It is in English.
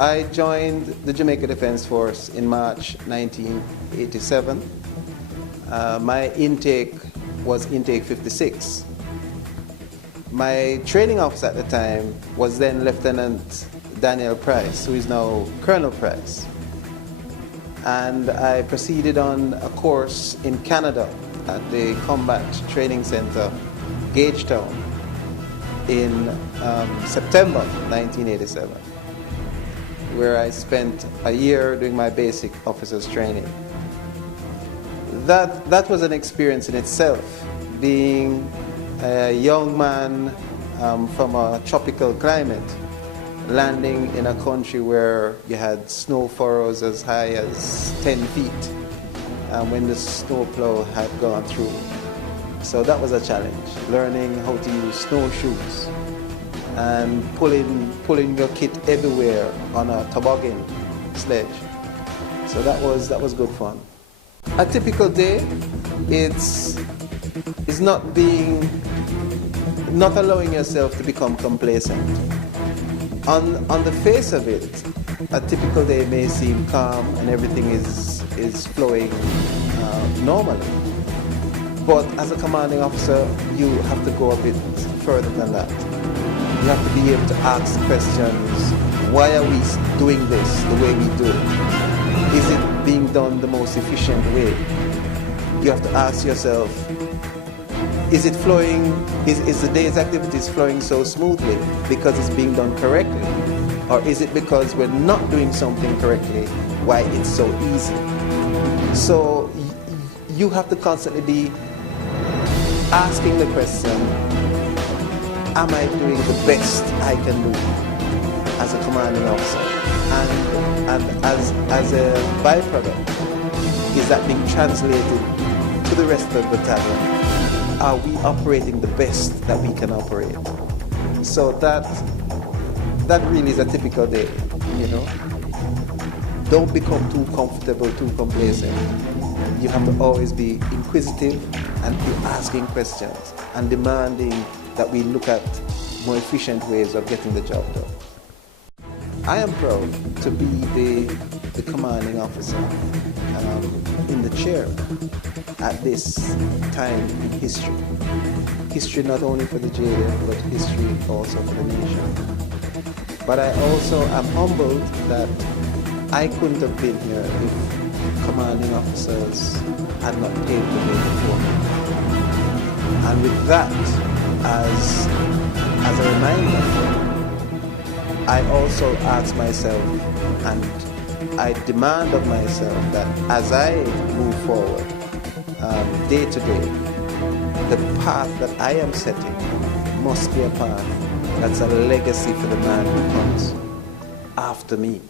I joined the Jamaica Defence Force in March 1987. My intake was intake 56. My training officer at the time was then Lieutenant Daniel Price, who is now Colonel Price. And I proceeded on a course in Canada at the Combat Training Center, Gagetown, in September 1987, where I spent a year doing my basic officers training. That was an experience in itself, being a young man from a tropical climate, landing in a country where you had snow furrows as high as 10 feet when the snowplow had gone through. So that was a challenge, learning how to use snowshoes and pulling your kit everywhere on a toboggan sledge. So that was good fun. A typical day, it's not allowing yourself to become complacent. On the face of it, a typical day may seem calm and everything is flowing normally. But as a commanding officer, you have to go a bit further than that. You have to be able to ask questions. Why are we doing this the way we do it? Is it being done the most efficient way? You have to ask yourself, is it flowing, is the day's activities flowing so smoothly because it's being done correctly? Or is it because we're not doing something correctly why it's so easy? So you have to constantly be asking the question, am I doing the best I can do as a commanding officer? And as a byproduct, is that being translated to the rest of the battalion? Are we operating the best that we can operate? So that really is a typical day, you know. Don't become too comfortable, too complacent. You have to always be inquisitive and be asking questions and demanding that we look at more efficient ways of getting the job done. I am proud to be the commanding officer in the chair at this time in history. History not only for the JDF, but history also for the nation. But I also am humbled that I couldn't have been here if commanding officers had not paved the way before me. And with that as a reminder, I also ask myself and I demand of myself that as I move forward day to day, the path that I am setting must be a path that's a legacy for the man who comes after me.